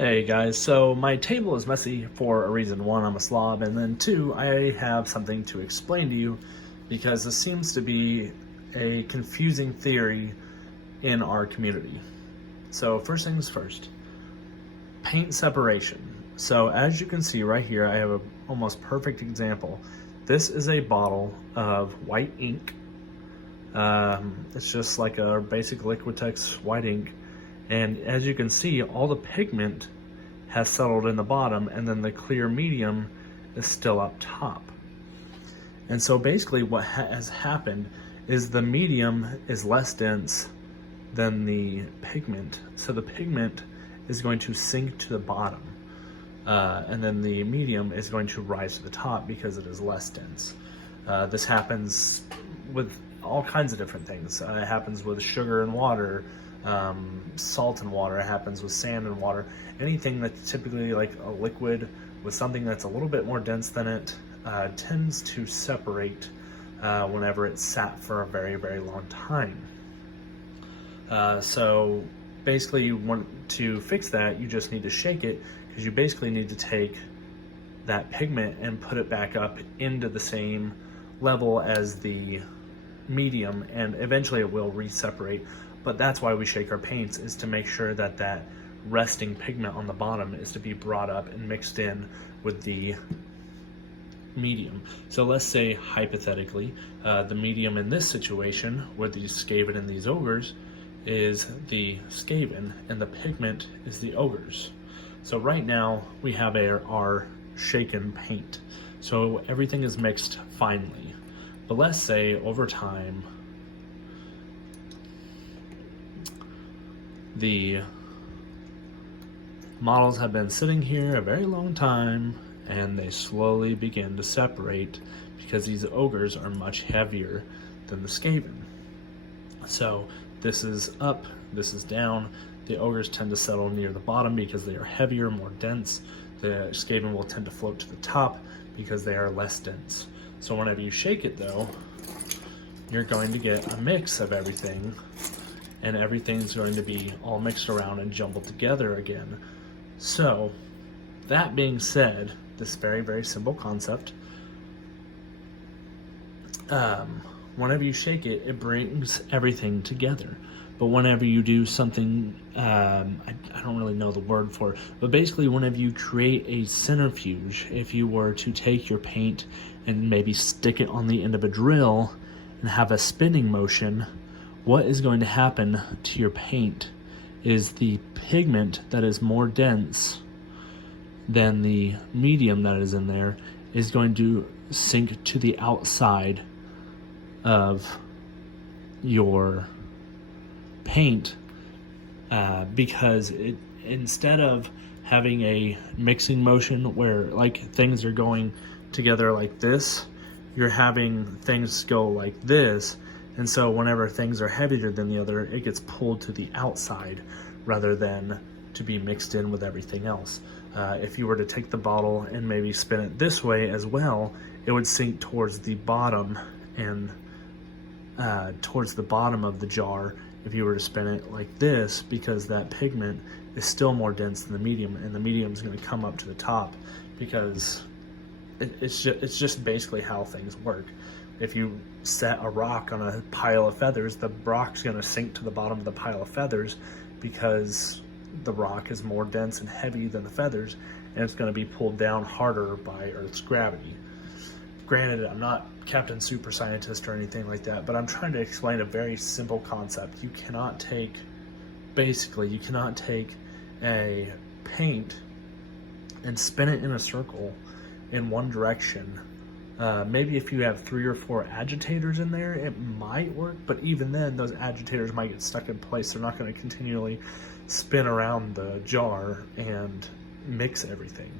Hey guys, so my table is messy for a reason. One, I'm a slob, and then two, I have something to explain to you because this seems to be a confusing theory in our community. So first things first, paint separation. So as you can see right here, I have a almost perfect example. This is a bottle of white ink. It's just like a basic Liquitex white ink. And as you can see, all the pigment has settled in the bottom, and then the clear medium is still up top. And so basically what has happened is the medium is less dense than the pigment. So the pigment is going to sink to the bottom. And then the medium is going to rise to the top because it is less dense. This happens with all kinds of different things. It happens with sugar and water, salt and water. It happens with sand and water. Anything that's typically like a liquid with something that's a little bit more dense than it tends to separate whenever it's sat for a very, very long time. So basically you want to fix that, you just need to shake it, because you basically need to take that pigment and put it back up into the same level as the medium, and eventually it will re-separate. But that's why we shake our paints, is to make sure that that resting pigment on the bottom is to be brought up and mixed in with the medium. So let's say hypothetically the medium in this situation with these Skaven and these ogres is the Skaven and the pigment is the ogres. So right now we have our shaken paint, so everything is mixed finely. But let's say over time the models have been sitting here a very long time and they slowly begin to separate because these ogres are much heavier than the Skaven. So this is up, this is down. The ogres tend to settle near the bottom because they are heavier, more dense. The Skaven will tend to float to the top because they are less dense. So whenever you shake it though, you're going to get a mix of everything, and everything's going to be all mixed around and jumbled together again. So that being said, this very, very simple concept, whenever you shake it, it brings everything together. But whenever you do something, I don't really know the word for it, but basically whenever you create a centrifuge, if you were to take your paint and maybe stick it on the end of a drill and have a spinning motion, what is going to happen to your paint is the pigment that is more dense than the medium that is in there is going to sink to the outside of your paint, because it, instead of having a mixing motion where like things are going together like this, you're having things go like this, and so whenever things are heavier than the other, it gets pulled to the outside rather than to be mixed in with everything else. If you were to take the bottle and maybe spin it this way as well, it would sink towards the bottom and towards the bottom of the jar if you were to spin it like this, because that pigment is still more dense than the medium, and the medium is going to come up to the top because it's just basically how things work. If you set a rock on a pile of feathers, the rock's going to sink to the bottom of the pile of feathers because the rock is more dense and heavy than the feathers, and it's going to be pulled down harder by Earth's gravity. Granted, I'm not Captain Super Scientist or anything like that, but I'm trying to explain a very simple concept. You cannot take a paint and spin it in a circle in one direction. Maybe if you have 3 or 4 agitators in there, it might work, but even then, those agitators might get stuck in place. They're not going to continually spin around the jar and mix everything.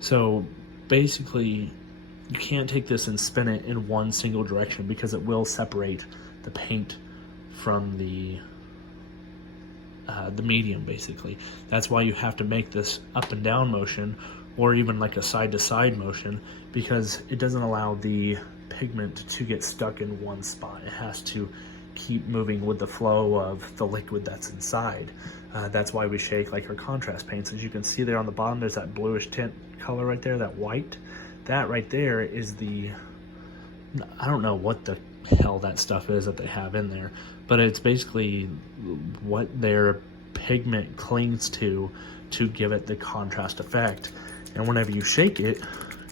So basically, you can't take this and spin it in one single direction because it will separate the paint from the medium, basically. That's why you have to make this up and down motion, or even like a side to side motion, because it doesn't allow the pigment to get stuck in one spot. It has to keep moving with the flow of the liquid that's inside. That's why we shake like our contrast paints. As you can see there on the bottom, there's that bluish tint color right there, that white. That right there is the, I don't know what the hell that stuff is that they have in there, but it's basically what their pigment clings to give it the contrast effect. And whenever you shake it,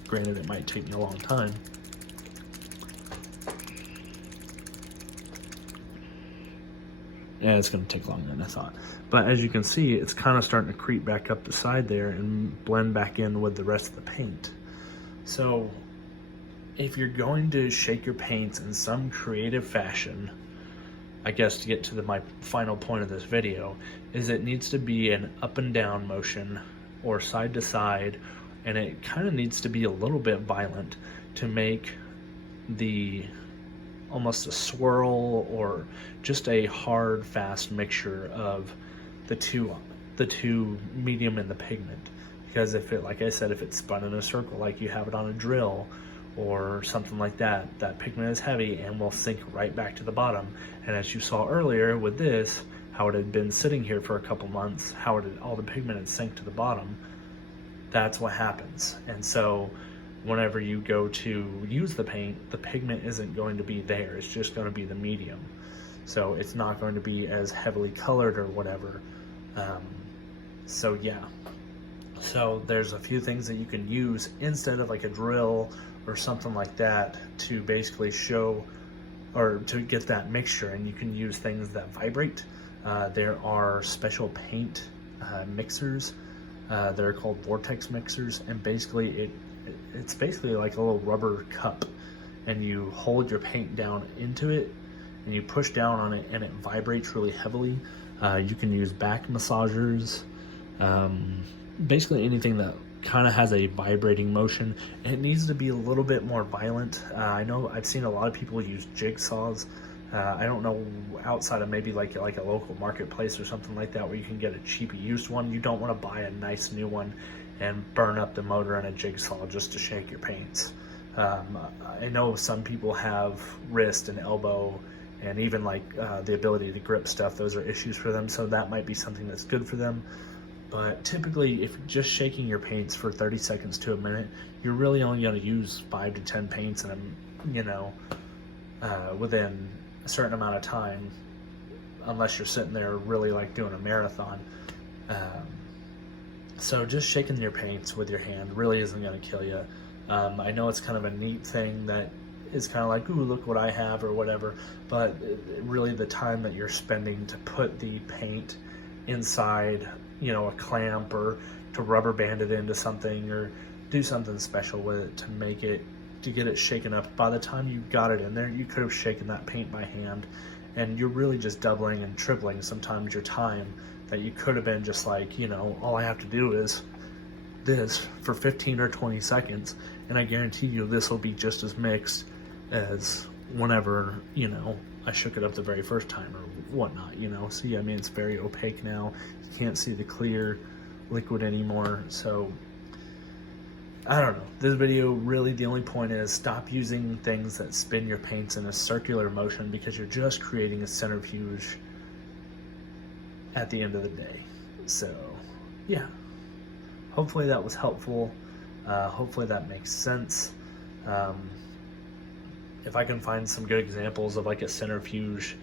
granted it might take me a long time, yeah, it's going to take longer than I thought. But as you can see, it's kind of starting to creep back up the side there and blend back in with the rest of the paint. So if you're going to shake your paints in some creative fashion, I guess to get to my final point of this video, is it needs to be an up and down motion or side to side, and it kind of needs to be a little bit violent to make the almost a swirl or just a hard, fast mixture of the two medium and the pigment. Because if it, like I said, if it's spun in a circle like you have it on a drill or something like that, that pigment is heavy and will sink right back to the bottom. And as you saw earlier with this, how it had been sitting here for a couple months, how all the pigment had sank to the bottom, that's what happens. And so whenever you go to use the paint, the pigment isn't going to be there. It's just going to be the medium. So it's not going to be as heavily colored or whatever. So yeah. So there's a few things that you can use instead of like a drill or something like that to basically show or to get that mixture. And you can use things that vibrate. There are special paint mixers. They're called vortex mixers, and basically it's basically like a little rubber cup, and you hold your paint down into it and you push down on it and it vibrates really heavily. You can use back massagers, basically anything that kind of has a vibrating motion. It needs to be a little bit more violent. I know I've seen a lot of people use jigsaws. I don't know, outside of maybe like a local marketplace or something like that where you can get a cheap used one. You don't want to buy a nice new one and burn up the motor in a jigsaw just to shake your paints. I know some people have wrist and elbow and even like the ability to grip stuff. Those are issues for them, so that might be something that's good for them. But typically, if you're just shaking your paints for 30 seconds to a minute, you're really only going to use 5 to 10 paints within a certain amount of time, unless you're sitting there really like doing a marathon. So just shaking your paints with your hand really isn't going to kill you. I know it's kind of a neat thing that is kind of like, ooh, look what I have or whatever, but really the time that you're spending to put the paint inside, a clamp, or to rubber band it into something or do something special with it to get it shaken up. By the time you got it in there, you could have shaken that paint by hand, and you're really just doubling and tripling sometimes your time that you could have been just like, all I have to do is this for 15 or 20 seconds, and I guarantee you this will be just as mixed as whenever, I shook it up the very first time or whatnot, See, I mean, it's very opaque now. You can't see the clear liquid anymore. So I don't know. This video, really the only point is stop using things that spin your paints in a circular motion, because you're just creating a centrifuge at the end of the day. So yeah, hopefully that was helpful. Hopefully that makes sense. If I can find some good examples of like a centrifuge